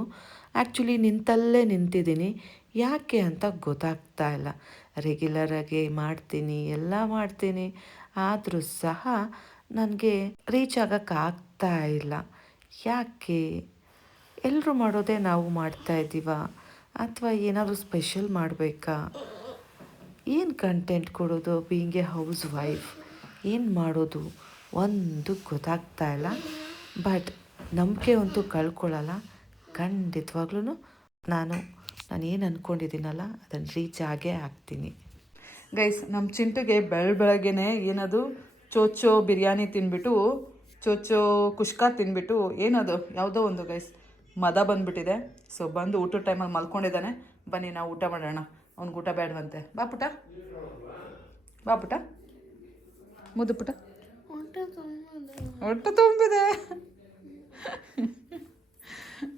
ಆ್ಯಕ್ಚುಲಿ ನಿಂತಲ್ಲೇ ನಿಂತಿದ್ದೀನಿ. ಯಾಕೆ ಅಂತ ಗೊತ್ತಾಗ್ತಾ ಇಲ್ಲ. ರೆಗ್ಯುಲರಾಗಿ ಮಾಡ್ತೀನಿ, ಎಲ್ಲ ಮಾಡ್ತೀನಿ. ಆದರೂ ಸಹ ನನಗೆ ರೀಚ್ ಆಗೋಕ್ಕಾಗ್ತಾ ಇಲ್ಲ. ಯಾಕೆ? ಎಲ್ಲರೂ ಮಾಡೋದೇ ನಾವು ಮಾಡ್ತಾ ಇದ್ದೀವ? ಅಥವಾ ಏನಾದರೂ ಸ್ಪೆಷಲ್ ಮಾಡಬೇಕಾ? ಏನು ಕಂಟೆಂಟ್ ಕೊಡೋದು ಬೀಂಗ್ ಎ ಹೌಸ್ ವೈಫ್ ಏನು ಮಾಡೋದು? ಒಂದು ಗೊತ್ತಾಗ್ತಾ ಇಲ್ಲ. ಬಟ್ ನಂಬಿಕೆ ಅಂತೂ ಕಳ್ಕೊಳ್ಳಲ್ಲ. ಖಂಡಿತವಾಗ್ಲೂ ನಾನು ನಾನು ಏನು ಅಂದ್ಕೊಂಡಿದ್ದೀನಲ್ಲ ಅದನ್ನು ರೀಚ್ ಆಗೇ ಆಗ್ತೀನಿ ಗೈಸ್ ನಮ್ಮ ಚಿಂಟುಗೆ ಬೆಳ ಬೆಳಗ್ಗೆನೆ ಏನದು? ಚೋಚೋ ಬಿರಿಯಾನಿ ತಿನ್ಬಿಟ್ಟು ಚೋಚೋ ಕುಷ್ಕ ತಿನ್ಬಿಟ್ಟು, ಏನದು? ಯಾವುದೋ ಒಂದು ಗೈಸ್ ಮದ ಬಂದ್ಬಿಟ್ಟಿದೆ. ಸೊ ಬಂದು ಊಟದ ಟೈಮಲ್ಲಿ ಮಲ್ಕೊಂಡಿದ್ದಾನೆ. ಬನ್ನಿ, ನಾವು ಊಟ ಮಾಡೋಣ. ಅವ್ನಿಗೆ ಊಟ ಬೇಡವಂತೆ. ಬಾ ಪುಟ ಬಾ ಪುಟ ಮುದ್ದು ಪುಟ ಹೊಟ್ಟೆ ತುಂಬಿದೆ.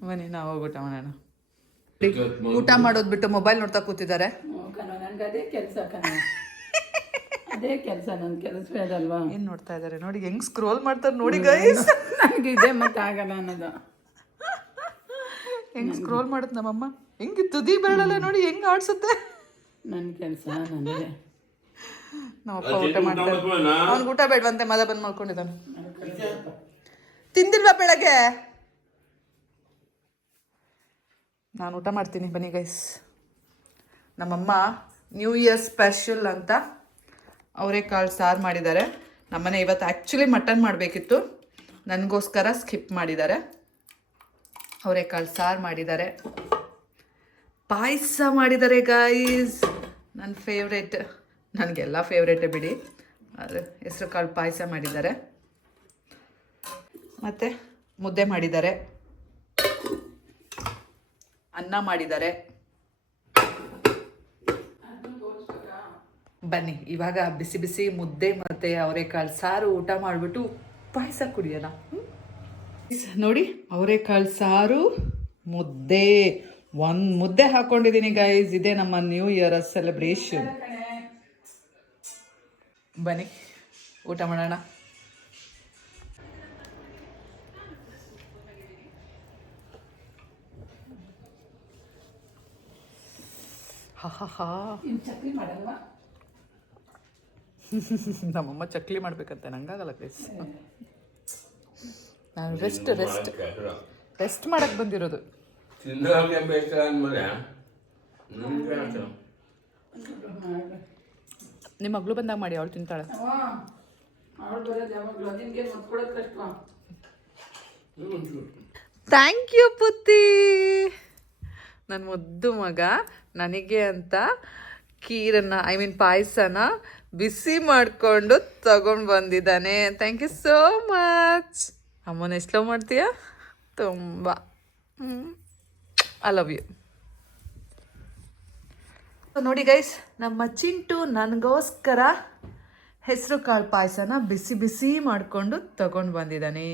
ಬನ್ನಿ ನಾವು ಹೋಗಿ ಊಟ ಮಾಡೋಣ. ಊಟ ಮಾಡೋದು ಬಿಟ್ಟು ಮೊಬೈಲ್ ನೋಡ್ತಾ ಕೂತಿದ್ದಾರೆ. ಅದೇ ಕೆಲಸ ಅದೇ ಕೆಲಸ ನನ್ನ ಕೆಲಸವೇ ಬೇಡಲ್ವಾ? ಏನು ನೋಡ್ತಾ ಇದ್ದಾರೆ ನೋಡಿ ಹೆಂಗ್ ಸ್ಕ್ರೋಲ್ ಮಾಡ್ತಾರೆ ನೋಡಿ ಗೈಸ್ ನನಗೆ ಇದೆ ಮತ್ತೆ ಆಗಲ್ಲ ಅನ್ನೋದು. ಹೆಂಗ್ ಸ್ಕ್ರೋಲ್ ಮಾಡುತ್ತೆ ನಮ್ಮಮ್ಮ? ಹೆಂಗ್ ತುದಿ ಬೆರಳಲ್ಲ ನೋಡಿ ಹೆಂಗ್ ಆಡ್ಸುತ್ತೆ? ನನ್ನ ಕೆಲಸ ನನಗೆ ನಮ್ಮಪ್ಪ ಊಟ ಮಾಡ್ತಾರೆ ಅವ್ನಿಗೆ ಊಟ ಬೇಡವಂತೆ ಮದ ಬಂದು ಮಾಡ್ಕೊಂಡಿದ್ದಾನೆ. ತಿಂದಿಲ್ವಾ ಬೆಳಗ್ಗೆ? ನಾನು ಊಟ ಮಾಡ್ತೀನಿ ಬನ್ನಿ ಗೈಸ್ ನಮ್ಮಮ್ಮ ನ್ಯೂ ಇಯರ್ ಸ್ಪೆಷಲ್ ಅಂತ ಅವರೇ ಕಾಳು ಸಾರು ಮಾಡಿದ್ದಾರೆ. ನಮ್ಮನೆ ಇವತ್ತು ಆ್ಯಕ್ಚುಲಿ ಮಟನ್ ಮಾಡಬೇಕಿತ್ತು. ನನಗೋಸ್ಕರ ಸ್ಕಿಪ್ ಮಾಡಿದ್ದಾರೆ. ಅವರೆಕಾಳು ಸಾರು ಮಾಡಿದ್ದಾರೆ. ಪಾಯಸ ಮಾಡಿದ್ದಾರೆ ಗಾಯ್ಸ್ ನನ್ನ ಫೇವ್ರೇಟ್ ನನಗೆಲ್ಲ ಫೇವ್ರೇಟೇ ಬಿಡಿ. ಹೆಸರು ಕಾಳು ಪಾಯಸ ಮಾಡಿದ್ದಾರೆ. ಮತ್ತು ಮುದ್ದೆ ಮಾಡಿದ್ದಾರೆ. ಅನ್ನ ಮಾಡಿದ್ದಾರೆ. ಬನ್ನಿ, ಇವಾಗ ಬಿಸಿ ಬಿಸಿ ಮುದ್ದೆ ಮತ್ತು ಅವರೆಕಾಳು ಸಾರು ಊಟ ಮಾಡಿಬಿಟ್ಟು ಪಾಯಸ ಕುಡಿಯೋಣ? ನೋಡಿ, ಅವರೆಕಾಳು ಸಾರು, ಮುದ್ದೆ. ಒಂದು ಮುದ್ದೆ ಹಾಕೊಂಡಿದ್ದೀನಿ ಗೈಸ್ ಇದೇ ನಮ್ಮ ನ್ಯೂ ಇಯರ್ ಸೆಲೆಬ್ರೇಷನ್ ಬನ್ನಿ ಊಟ ಮಾಡೋಣ. ನಮ್ಮಮ್ಮ ಚಕ್ಲಿ ಮಾಡ್ಬೇಕಂತೆ ನಂಗಾಗಲ್ಲ ಗೈಸ್ ನಾನು ರೆಸ್ಟ್ ರೆಸ್ಟ್ ರೆಸ್ಟ್ ಮಾಡಕ್ ಬಂದಿರೋದು. ತಿನ್ನೋಕೆ ಬೇಕು ಅಂದ್ಮೇಲೆ ನಿಮ್ಗೆ ಆಯ್ತು. ನಿಮ್ಮ ಮಗಳು ಬಂದಾಗ ಮಾಡಿ ಅವಳು ತಿಂತಾಳೆ. ಥ್ಯಾಂಕ್ ಯು ಪುತ್ತಿ. ನನ್ನ ಮುದ್ದು ಮಗ ನನಗೆ ಅಂತ ಕೀರನ್ನ ಐ ಮೀನ್ ಪಾಯಸನ ಬಿಸಿ ಮಾಡಿಕೊಂಡು ತಗೊಂಡು ಬಂದಿದ್ದಾನೆ. ಥ್ಯಾಂಕ್ ಯು ಸೋ ಮಚ್ ಅಮ್ಮನ ಎಷ್ಟು ಮಾಡ್ತೀಯಾ? ತುಂಬ. ಐ ಲವ್ ಯು ನೋಡಿ ಗೈಸ್ ನಮ್ಮ ಚಿಂಟು ನನಗೋಸ್ಕರ ಹೆಸರು ಕಾಳು ಪಾಯಸನ ಬಿಸಿ ಬಿಸಿ ಮಾಡಿಕೊಂಡು ತಗೊಂಡು ಬಂದಿದ್ದಾನೆ.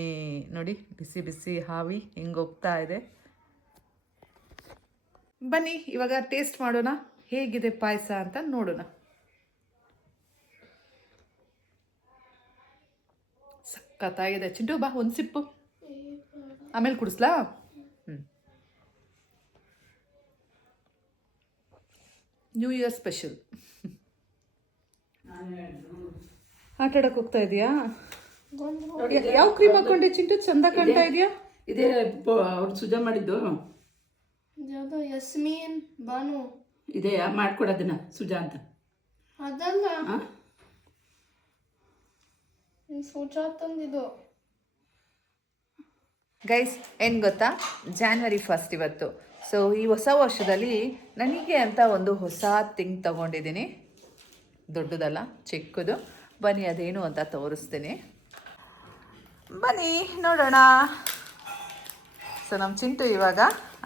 ನೋಡಿ, ಬಿಸಿ ಬಿಸಿ ಹಾವಿ ಹಿಂಗೆ ಹೋಗ್ತಾ ಇದೆ. ಬನ್ನಿ, ಇವಾಗ ಟೇಸ್ಟ್ ಮಾಡೋಣ. ಹೇಗಿದೆ ಪಾಯಸ ಅಂತ ನೋಡೋಣ. ಸಖತ್ತಾಗಿದೆ. ಚಿಂಟು ಬಾ, ಒಂದು ಸಿಪ್ಪು ಆಮೇಲೆ ಕುಡಿಸ್ಲಾ? ನ್ಯೂ ಇಯರ್ ಸ್ಪೆಷಲ್ ಆಟ ಆಡಕ್ಕೆ ಹೋಗ್ತಾ ಇದೆಯಾ? ಯಾವ ಕ್ರೀಮ್ ಹಾಕೊಂಡೆ? ಚಿಂಟು ಚಂದ ಕಾಣ್ತಾ ಇದೆಯಾ? ಇದೇ ಅವ್ರು ಸುಜಾ ಮಾಡಿದ್ದು. ಯಾವುದು ಯಸ್ಮೀನ್ ಬಾನು ಇದೆಯಾ? ಮಾಡ್ಕೊಡೋದನ್ನ ಸುಜಾ ಅಂತ. ಅದಲ್ಲ. ತಂದಿದ್ದು. ಗೈಸ್ ಏನು ಗೊತ್ತಾ? ಜಾನ್ವರಿ ಫಸ್ಟ್ ಇವತ್ತು. ಸೊ ಈ ಹೊಸ ವರ್ಷದಲ್ಲಿ ನನಗೆ ಅಂತ ಒಂದು ಹೊಸ ಥಿಂಗ್ ತಗೊಂಡಿದ್ದೀನಿ. ದೊಡ್ಡದಲ್ಲ, ಚಿಕ್ಕದು. ಬನ್ನಿ, ಅದೇನು ಅಂತ ತೋರಿಸ್ತೀನಿ. ಬನ್ನಿ, ನೋಡೋಣ. ಸೊ ನಮ್ಮ ಚಿಂಟು ಇವಾಗ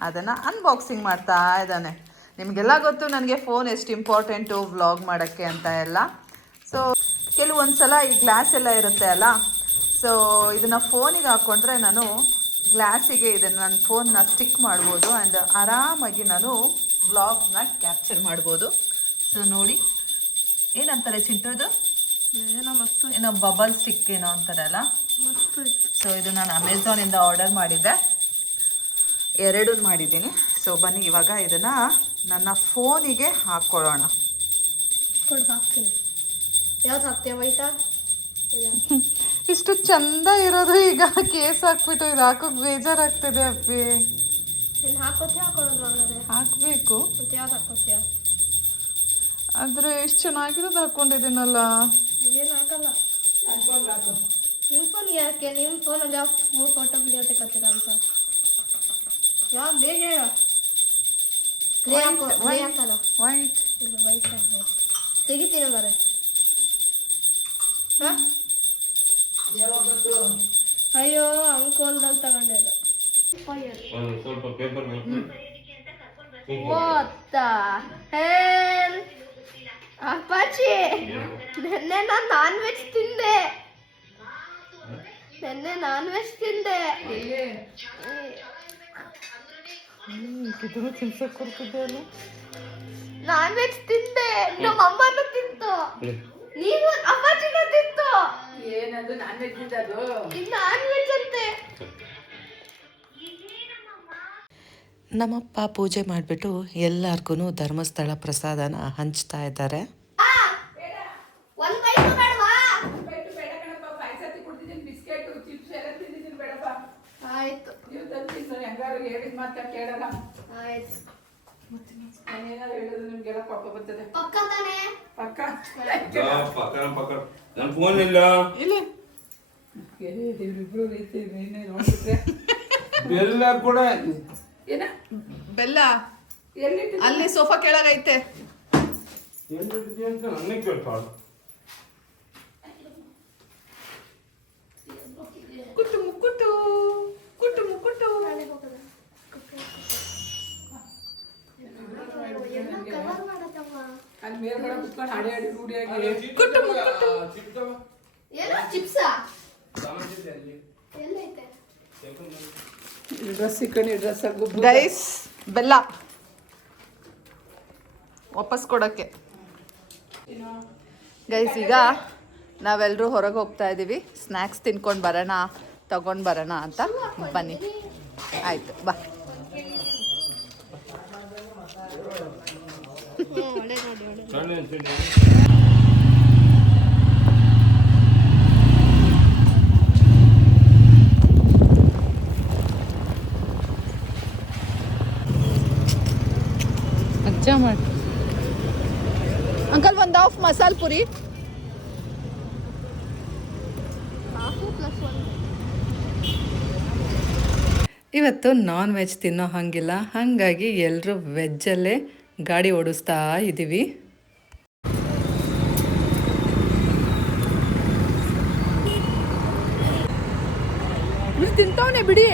ಅದನ್ನು ಅನ್ಬಾಕ್ಸಿಂಗ್ ಮಾಡ್ತಾ ಇದ್ದಾನೆ. ನಿಮಗೆಲ್ಲ ಗೊತ್ತು, ನನಗೆ ಫೋನ್ ಎಷ್ಟು ಇಂಪಾರ್ಟೆಂಟು ವ್ಲಾಗ್ ಮಾಡೋಕ್ಕೆ ಅಂತ ಎಲ್ಲ. ಸೊ ಕೆಲವೊಂದು ಸಲ ಈ ಗ್ಲಾಸ್ ಎಲ್ಲ ಇರುತ್ತೆ ಅಲ್ಲ? ಸೊ ಇದನ್ನು ಫೋನಿಗೆ ಹಾಕ್ಕೊಂಡ್ರೆ ನಾನು ಗ್ಲಾಸಿಗೆ ಇದನ್ನು ನನ್ನ ಫೋನ್ನ ಸ್ಟಿಕ್ ಮಾಡ್ಬೋದು ಆ್ಯಂಡ್ ಆರಾಮಾಗಿ ನಾನು ವ್ಲಾಗ್ನ ಕ್ಯಾಪ್ಚರ್ ಮಾಡ್ಬೋದು. ಸೊ ನೋಡಿ. ಏನಂತಾರೆ ಚಿಂಟೋದು? ಏನೋ ಮಸ್ತ್ ಏನೋ ಬಬಲ್ ಸ್ಟಿಕ್ ಏನೋ ಅಂತಾರಲ್ಲ? ಸೊ ಇದು ನಾನು ಅಮೆಝಾನಿಂದ ಆರ್ಡರ್ ಮಾಡಿದ್ದೆ. ಎರಡೂ ಮಾಡಿದ್ದೀನಿ. ಸೊ ಬನ್ನಿ ಇವಾಗ ಇದನ್ನು ನನ್ನ ಫೋನಿಗೆ ಹಾಕ್ಕೊಳ್ಳೋಣ. ಹಾಕ್ತೀನಿ. ಯಾವ್ದು ಹಾಕ್ತೀಯ ವೈಟಾ? ಇಷ್ಟು ಚಂದ ಇರೋದು ಈಗ ಕೇಸ್ ಹಾಕ್ಬಿಟ್ಟು ಇದು ಹಾಕೋಕ್ ಬೇಜಾರಾಗ್ತಿದೆ ಅಪ್ಪಿ. ಹಾಕ್ಬೇಕು. ಆದ್ರೆ ಎಷ್ಟು ಚೆನ್ನಾಗಿರೋದು ಹಾಕೊಂಡಿದ್ದೀನಲ್ಲ. ಏನು ಹಾಕಲ್ಲ? ನಿಮ್ಮ ಫೋನ್ ಯಾಕೆ? ನಿಮ್ಮ ಫೋನಲ್ಲಿ ಯಾವ ಫೋಟೋ ವಿಡಿಯೋ ತೆಗೋತೀರ ಅಂತ? ಯಾವ ಬೇಗ ವೈಟ್ ವೈಟ್ ತೆಗಿತೀನಿ ಹಂಗಾರೆ ಹಾಂ? ಅಯ್ಯೋ ಅಂಕೋಲ್ದಲ್ಲಿ ತಗೊಂಡಿದ್ದು ಒಂದು ಸ್ವಲ್ಪ ಪೇಪರ್ What the hell? ಅಪ್ಪಾಚಿ ನೆನ್ನೆ ನಾನು ನಾನ್ ವೆಜ್ ತಿಂದೆ. ನಿನ್ನೆ ನಾನ್ ವೆಜ್ ತಿಂದೆ ನಾನ್? ವೆಜ್ ತಿಂದೆ. ನಮ್ಮ ಅಮ್ಮನೂ ತಿಂತು ನೀನು ಅಪ್ಪಾಜಿನೂ ತಿಂತು. ಏನದು ನಾನ್ ವೆಜ್ ಅದು ಇದು ನಾನ್ ವೆಜ್ ಅಂತೆ. ನಮ್ಮಪ್ಪ ಪೂಜೆ ಮಾಡಿಬಿಟ್ಟು ಎಲ್ಲರಿಗೂ ಧರ್ಮಸ್ಥಳ ಪ್ರಸಾದನ ಹಂಚ್ತಾ ಇದ್ದಾರೆ. ಆಯ್ತು ನೀವು ತಂದು ತಿನ್ನು ಹೆಂಗಾರು ಹೇಳಿದ ಮಾತಾ ಕೇಳಲ್ಲ ಆಯ್ತು ನಾನೇನಾದ್ರು ಹೇಳಿದ್ರೆ ನಿಮ್ಗೆಲ್ಲ ಪಾಪ ಬರ್ತದೆ. ಪಕ್ಕ ತಾನೆ? ಪಕ್ಕ? ಪಕ್ಕನ ಪಕ್ಕ. ನನ್ನ ಫೋನ್ ಇಲ್ಲ. ಇವ್ರಿಬ್ರು ರೀತಿ ನೀನೇ ನೋಡ್ಬಿಟ್ರೆ. ಬೆಲ್ಲ ಕೂಡ ಏನ? ಬೆಲ್ಲ? ಎಲ್ಲಿ ಅಲ್ಲಿ ಸೋಫಾ ಕೆಳಗೈತೆ ಎಲ್ಲಿಟ್ಟಿದ್ಯಾ ಅಂತ ನನಗೆ ಕೇಳ್ತಾಳು. ಮುಕ್ಕುಟ್ಟು ಕುಟ್ಟು ಮುಕ್ಕುಟ್ಟು ಅಲ್ಲಿ ಡ್ರೆಸ್ ಗೈಸ್ ಬೆಲ್ಲ ವಾಪಸ್ ಕೊಡೋಕ್ಕೆ. ಗೈಸ್ ಈಗ ನಾವೆಲ್ಲರೂ ಹೊರಗೆ ಹೋಗ್ತಾ ಇದ್ದೀವಿ ಸ್ನ್ಯಾಕ್ಸ್ ತಿನ್ಕೊಂಡು ಬರೋಣ, ತಗೊಂಡು ಬರೋಣ ಅಂತ. ಬನ್ನಿ. ಆಯಿತು, ಬಾ. ಒಳ್ಳೆ ನೋಡಿ ಒಳ್ಳೆ ಅಜ್ಜ ಮಾಡಿ ಅಂಕಲ್ ಒಂದು ಇವತ್ತು ನಾನ್ ವೆಜ್ ತಿನ್ನೋ ಹಾಗಿಲ್ಲ. ಹಾಗಾಗಿ ಎಲ್ಲರೂ ವೆಜ್ಜಲ್ಲೇ ಗಾಡಿ ಓಡಿಸ್ತಾ ಇದ್ದೀವಿ ತಿಂತವನೆ ಬಿಡಿ.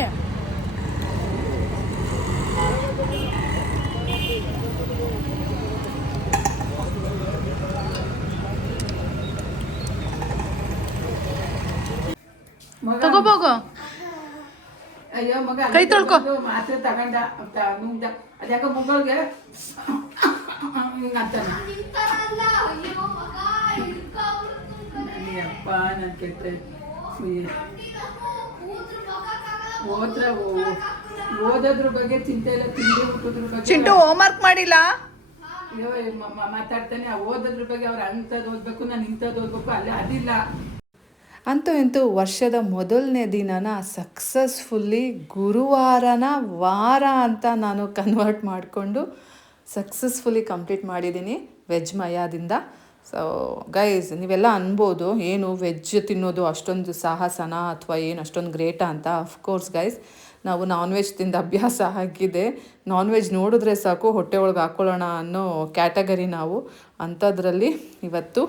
ತಗೋಬೋಗು ಅಯ್ಯೋ ಮಗ ಕೈ ತೊಳ್ಕೊ. ಮಾತ್ರೆ ತಗೊಂಡ ನುಂಗ್ದ ಅದ್ಯಾಕ ಮುಗಲ್ಗೆ ಹಿಂಗಂತಾನ ನಿಂತಾರಲ್ಲ ಅಯ್ಯೋ ಮಗ ಹಿಡ್ಕೊಂಡ್ಬಿಡ್ತು ಕಣೆ. ಅಯ್ಯಪ್ಪ ನನ್ ಕೆಟ್ಟೆ ಹೋದ್ರ ಓದೋದ್ರ ಬಗ್ಗೆ ಚಿಂತೆ ಇಲ್ಲ ತಿಂಡಿ ಬಗ್ಗೆ ಚಿಂಟು ಹೋಮ್ವರ್ಕ್ ಮಾಡಿಲ್ಲ? ಅಯ್ಯೋ ಮಾತಾಡ್ತಾನೆ ಓದೋದ್ರ ಬಗ್ಗೆ ಅವ್ರು ಅಂಥದ್ದು ಓದ್ಬೇಕು ನಾನು ಇಂಥದ್ದು ಓದ್ಬೇಕು ಅಲ್ಲ ಅದಿಲ್ಲ. ಅಂತೂ ಇಂತೂ ವರ್ಷದ ಮೊದಲನೇ ದಿನನ ಸಕ್ಸಸ್ಫುಲ್ಲಿ ಗುರುವಾರನ ವಾರ ಅಂತ ನಾನು ಕನ್ವರ್ಟ್ ಮಾಡಿಕೊಂಡು ಸಕ್ಸಸ್ಫುಲಿ ಕಂಪ್ಲೀಟ್ ಮಾಡಿದ್ದೀನಿ ವೆಜ್ ಮಯಾದಿಂದ ಸೊ ಗೈಸ್ ನೀವೆಲ್ಲ ಅನ್ಬೋದು, ಏನು ವೆಜ್ ತಿನ್ನೋದು ಅಷ್ಟೊಂದು ಸಾಹಸನ ಅಥವಾ ಏನು ಅಷ್ಟೊಂದು ಗ್ರೇಟಾ ಅಂತ? ಅಫ್ಕೋರ್ಸ್ ಗೈಸ್ ನಾವು ನಾನ್ ವೆಜ್ ತಿಂದ ಅಭ್ಯಾಸ ಆಗಿದೆ. ನಾನ್ ವೆಜ್ ನೋಡಿದ್ರೆ ಸಾಕು, ಹೊಟ್ಟೆ ಒಳಗೆ ಹಾಕ್ಕೊಳ್ಳೋಣ ಅನ್ನೋ ಕ್ಯಾಟಗರಿ ನಾವು. ಅಂಥದ್ರಲ್ಲಿ ಇವತ್ತು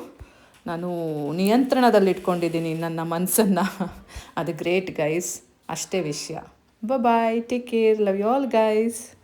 ನಾನು ನಿಯಂತ್ರಣದಲ್ಲಿಟ್ಕೊಂಡಿದ್ದೀನಿ ನನ್ನ ಮನಸ್ಸನ್ನು. ಅದು ಗ್ರೇಟ್ ಗೈಸ್ ಅಷ್ಟೇ ವಿಷಯ. Bye take care love you all guys